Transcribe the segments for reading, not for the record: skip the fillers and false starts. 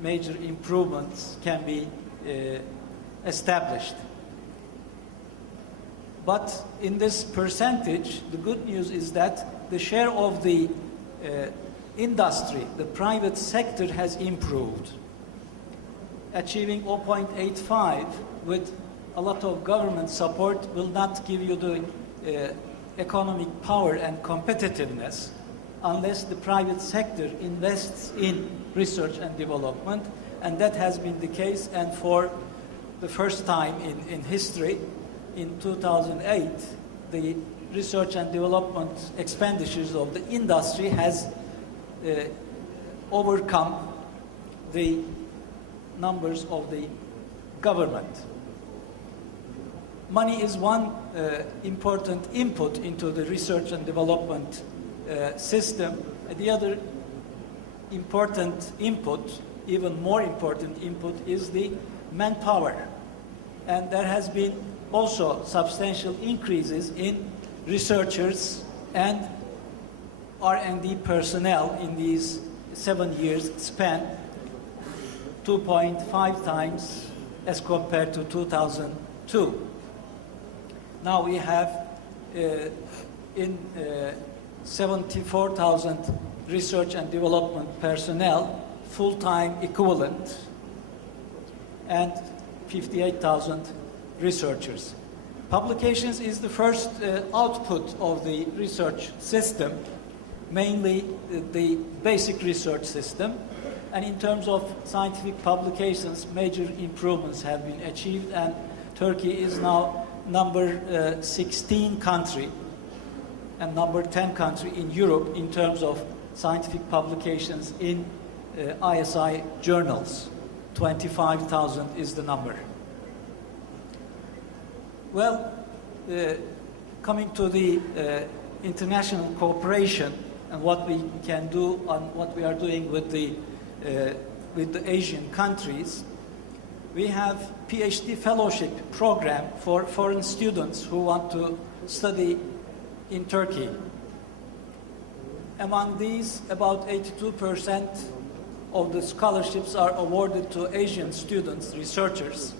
major improvements can be established. But in this percentage, the good news is that the share of the industry, the private sector, has improved, achieving 0.85 with a lot of government support will not give you the economic power and competitiveness unless the private sector invests in research and development, and that has been the case. And for the first time in history, in 2008, the research and development expenditures of the industry has overcome the numbers of the government. Money is one important input into the research and development system. The other important input, even more important input, is the manpower. And there has been also substantial increases in researchers and R&D personnel in these 7 years span, 2.5 times as compared to 2002. Now we have 74,000 research and development personnel, full-time equivalent, and 58,000 researchers. Publications is the first output of the research system, mainly the basic research system. And in terms of scientific publications, major improvements have been achieved, and Turkey is now number 16 country and number 10 country in Europe in terms of scientific publications in ISI journals. 25,000 is the number. Well, coming to the international cooperation and what we can do and what we are doing with the Asian countries, we have PhD fellowship program for foreign students who want to study in Turkey. Among these, about 82% of the scholarships are awarded to Asian students, researchers,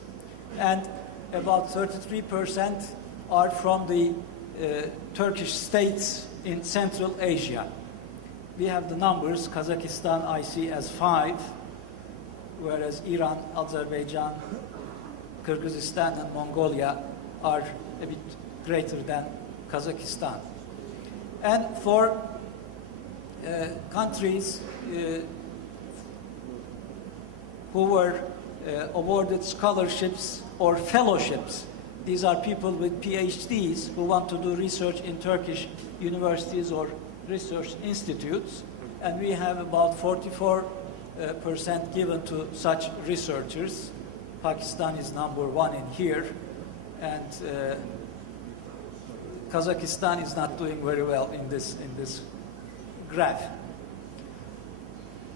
and about 33% are from the Turkish states in Central Asia. We have the numbers. Kazakhstan I see as 5, whereas Iran, Azerbaijan, Kyrgyzstan, and Mongolia are a bit greater than Kazakhstan. And for countries who were awarded scholarships or fellowships, these are people with PhDs who want to do research in Turkish universities or research institutes, and we have about 44% given to such researchers. Pakistan is number 1 in here, and Kazakhstan is not doing very well in this graph.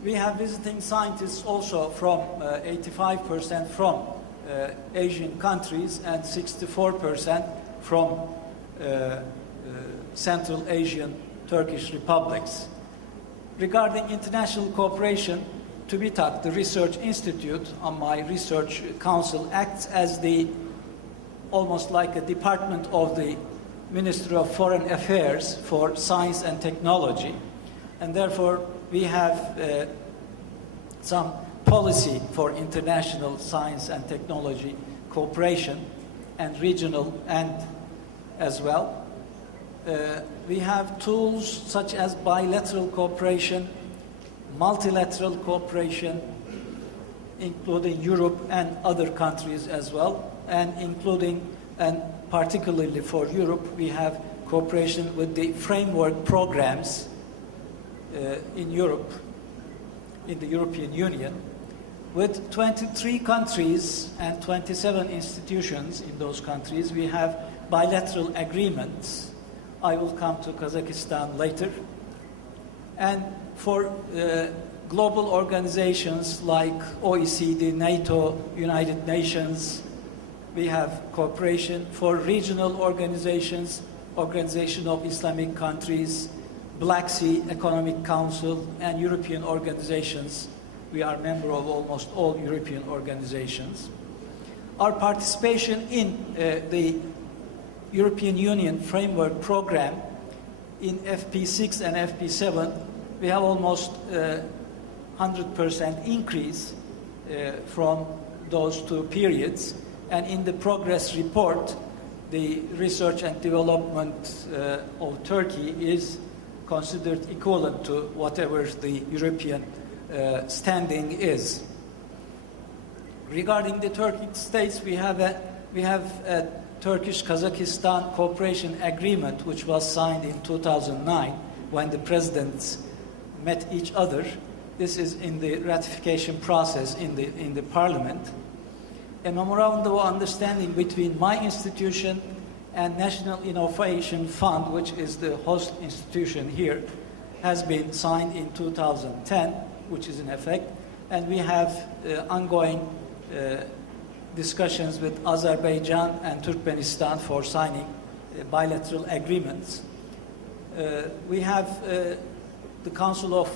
We have visiting scientists also from 85% from Asian countries and 64% from Central Asian Turkish republics. Regarding international cooperation, TÜBİTAK, the research institute on my research council, acts as almost like a department of the Ministry of Foreign Affairs for Science and Technology, and therefore we have some policy for international science and technology cooperation and regional and as well. We have tools such as bilateral cooperation, multilateral cooperation, including Europe and other countries as well, and including, and particularly for Europe, we have cooperation with the framework programs in Europe, in the European Union, with 23 countries and 27 institutions in those countries. We have bilateral agreements. I will come to Kazakhstan later. And for global organizations like OECD, NATO, United Nations, we have cooperation. For regional organizations, Organization of Islamic Countries, Black Sea Economic Council, and European organizations We are a member of almost all European organizations. Our participation in the European Union Framework Program in FP6 and FP7, we have almost 100% increase from those two periods. And in the progress report, the research and development of Turkey is considered equivalent to whatever the European standing is. Regarding the Turkic states, we have a Turkish-Kazakhstan cooperation agreement which was signed in 2009 when the presidents met each other. This is in the ratification process in the parliament. A memorandum of understanding between my institution and National Innovation Fund, which is the host institution here, has been signed in 2010, which is in effect, and we have ongoing discussions with Azerbaijan and Turkmenistan for signing bilateral agreements. We have the Council of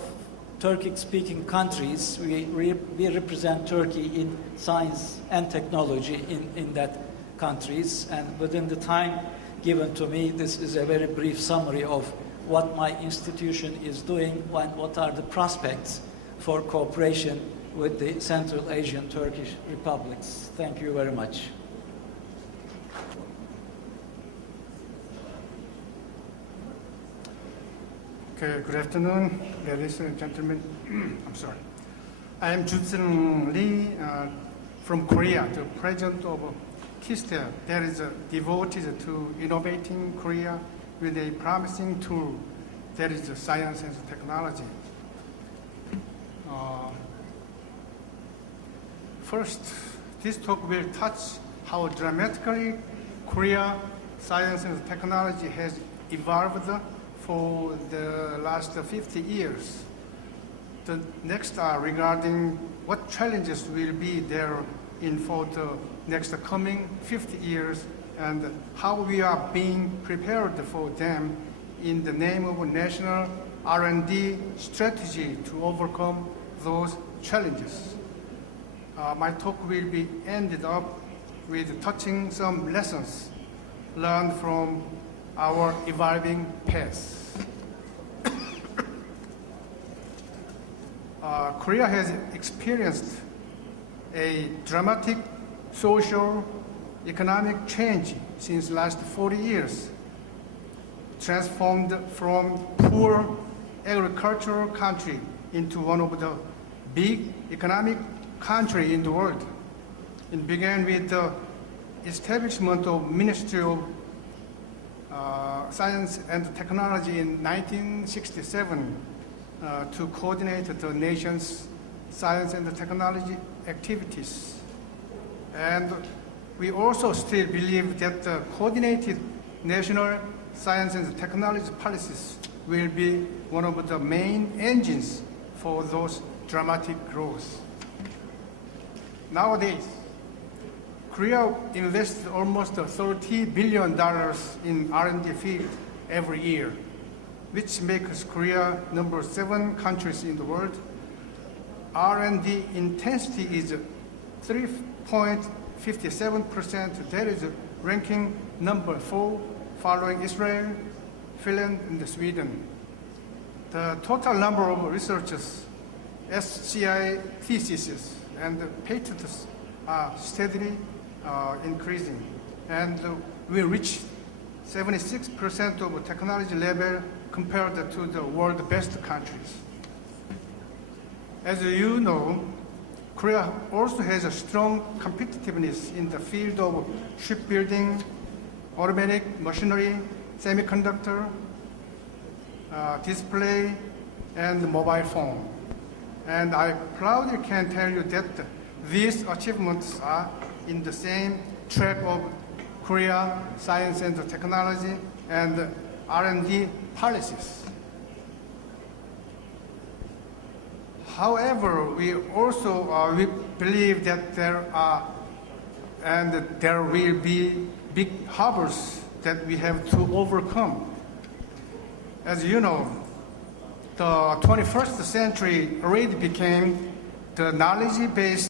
Turkic-speaking countries. We represent Turkey in science and technology in that countries, and within the time given to me, this is a very brief summary of what my institution is doing and what are the prospects for cooperation with the Central Asian Turkish republics. Thank you very much. Okay, good afternoon, ladies and gentlemen. I'm sorry. I am Junseung Lee from Korea, the president of KISTEL, that is devoted to innovating Korea with a promising tool, that is science and technology. First, this talk will touch how dramatically Korea science and technology has evolved for the last 50 years. The next are regarding what challenges will be there for the next coming 50 years and how we are being prepared for them in the name of a national R&D strategy to overcome those challenges. My talk will be ended up with touching some lessons learned from our evolving past. Korea has experienced a dramatic social, economic change since the last 40 years, transformed from poor agricultural country into one of the big economic country in the world. It began with the establishment of Ministry of Science and Technology in 1967 to coordinate the nation's science and technology activities. And we also still believe that the coordinated national science and technology policies will be one of the main engines for those dramatic growth. Nowadays, Korea invests almost $30 billion in R&D field every year, which makes Korea number 7 countries in the world. R&D intensity is 3.57%. That is ranking number 4, following Israel, Finland, and Sweden. The total number of researchers, SCI theses, and patents are steadily increasing, and we reached 76% of technology level compared to the world's best countries. As you know, Korea also has a strong competitiveness in the field of shipbuilding, automatic machinery, semiconductor, display, and mobile phone. And I proudly can tell you that these achievements are in the same track of Korea science and technology and R&D policies. However, we also we believe that there will be big hurdles that we have to overcome. As you know, the 21st century already became the knowledge-based